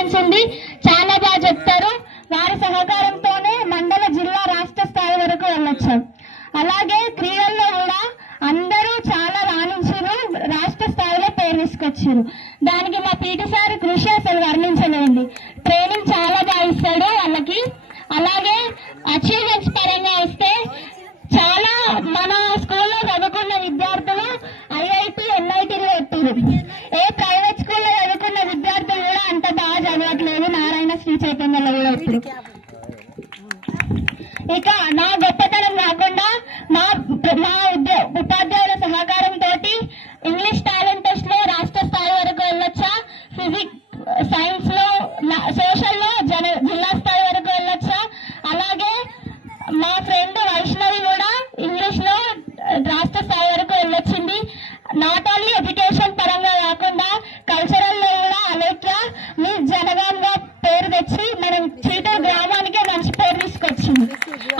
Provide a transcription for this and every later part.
Experience ఉంది, చాలా బాగా చెప్తారు. వారి సహకారంతోనే మండల, జిల్లా, రాష్ట్ర స్థాయి వరకు వెళ్ళొచ్చు. అలాగే క్రీడల్లో కూడా అందరూ చాలా రాణించారు, రాష్ట్ర స్థాయిలో పేరు తీసుకొచ్చారు. దానికి మా పీటీ సార్ కృషి అసలు వర్ణించలేండి. ట్రైనింగ్ చాలా బాగా ఇస్తాడు వాళ్ళకి. అలాగే అచీవ్మెంట్స్ పరంగా వస్తే చాలా మన స్కూల్లో చదువుకున్న విద్యార్థులు ఐఐటి, ఎన్ఐటీలు పెట్టారు. ఏ ప్రైవేట్ స్కూల్లో చదువుకున్న విద్యార్థులు కూడా అంత బాగా చదవట్లేదు, నారాయణ శ్రీ చైతన్యలో కూడా ఇప్పుడు. ఇక నా గొప్పతనం కాకుండా మా ఉపాధ్యాయుల సహకారంతో ఇంగ్లీష్ టాలెంట్ టెస్ట్ లో రాష్ట్ర స్థాయి వరకు వెళ్ళొచ్చా, ఫిజిక్స్, సైన్స్ లో, సోషల్ లో జిల్లా స్థాయి వరకు వెళ్ళొచ్చా. అలాగే మా ఫ్రెండ్ వైష్ణవి కూడా ఇంగ్లీష్ లో రాష్ట్ర స్థాయి వరకు వెళ్ళొచ్చింది. నాట్ ఓన్లీ ఎడ్యుకేషన్ పరంగా కాకుండా కల్చరల్ లో కూడా అలెక్ట్రా మీ జనగాంగా పేరు తెచ్చి మనం చీటూరు గ్రామానికే మంచి పేరు తీసుకొచ్చింది.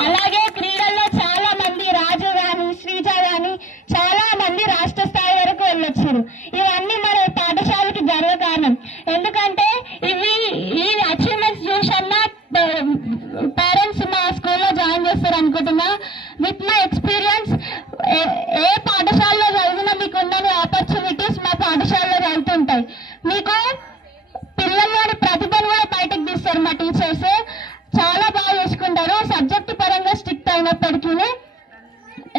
అలాగే క్రీడల్లో చాలా మంది, రాజు గాని, శ్రీజ గాని చాలా మంది రాష్ట్ర స్థాయి వరకు వెళ్ళొచ్చారు. ఇవన్నీ మన పాఠశాలకి గర్వకారణం. ఎందుకంటే ఈ అచీవ్మెంట్స్ చూసన్నా పేరెంట్స్ మా స్కూల్లో జాయిన్ చేస్తారు అనుకుంటున్నా. విత్ మై ఎక్స్పీరియన్స్, ఏ పాఠశాలలో చదివినా మీకు ఉన్నన్ని ఆపర్చునిటీస్ మా పాఠశాలలో చదువుతుంటాయి. మీకు పిల్లల్లోని ప్రతిభను కూడా బయటకు తీస్తారు. మా టీచర్స్ చాలా బాగా చూసుకుంటారు. సబ్జెక్టు పరంగా స్ట్రిక్ట్ అయినప్పటికీ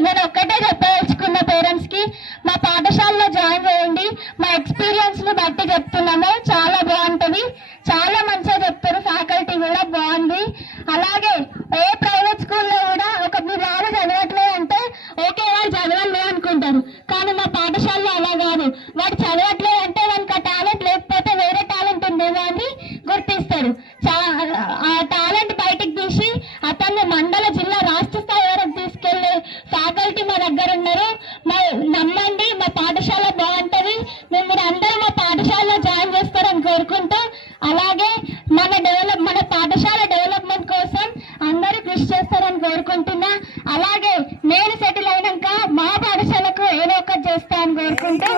నేను ఒక్కటే చెప్పదలుచుకున్న పేరెంట్స్ కి, మా పాఠశాలలో జాయిన్ చేయండి. మా ఎక్స్పీరియన్స్ ని బట్టి చెప్తున్నాము, చాలా బాగుంటది, చాలా మంచిగా చెప్తారు, ఫ్యాకల్టీ కూడా బాగుంది. అలాగే ఏ ప్రైవేట్ స్కూల్లో కూడా మీ బాబు చదవట్లేదు అంటే ఓకే వాళ్ళు చదవలేదు అనుకుంటారు. కానీ మా పాఠశాలలో అలా కాదు. వాడు చదవట్లేదు అంటే వానికి ఆ టాలెంట్ లేకపోతే వేరే టాలెంట్ ఉందేమో అని గుర్తిస్తారు. ఆ టాలెంట్ బయటకు తీసి అతన్ని మండల, జిల్లా, రాష్ట్ర స్థాయి వరకు తీసుకెళ్లే ఫ్యాకల్టీ మా దగ్గర ఉన్నారు. నమ్మండి, మా పాఠశాల బాగుంటది. మీరు అందరూ మా పాఠశాలలో జాయిన్ చేస్తారని కోరుకుంటూ, అలాగే మన పాఠశాల డెవలప్మెంట్ కోసం అందరూ కృషి చేస్తారని కోరుకుంటున్నా. అలాగే నేను సెటిల్ అయినాక మా పాఠశాలకు ఏదో ఒకటి చేస్తానని కోరుకుంటూ